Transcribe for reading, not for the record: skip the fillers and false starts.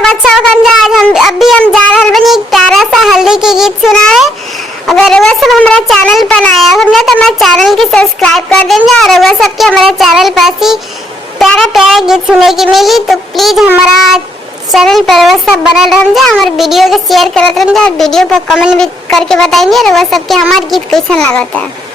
सब अच्छा होगा। आज हम जा रहल बनी एक प्यारा सा हल्दी के गीत सुनाए। अगर वो सब हमारा चैनल पर आया हमने तो हमारे चैनल की सब्सक्राइब कर देंगे और वो सब के हमारा चैनल पर ही प्यारा प्यारा गीत सुनने की मिली तो प्लीज हमारा चैनल पर वो सब बनल रह जाए, हमारे वीडियो को शेयर करते रह जाए और वीडियो पर कमेंट भी करके बताएंगे और वो सब के हमारे गीत कैसा लगता है।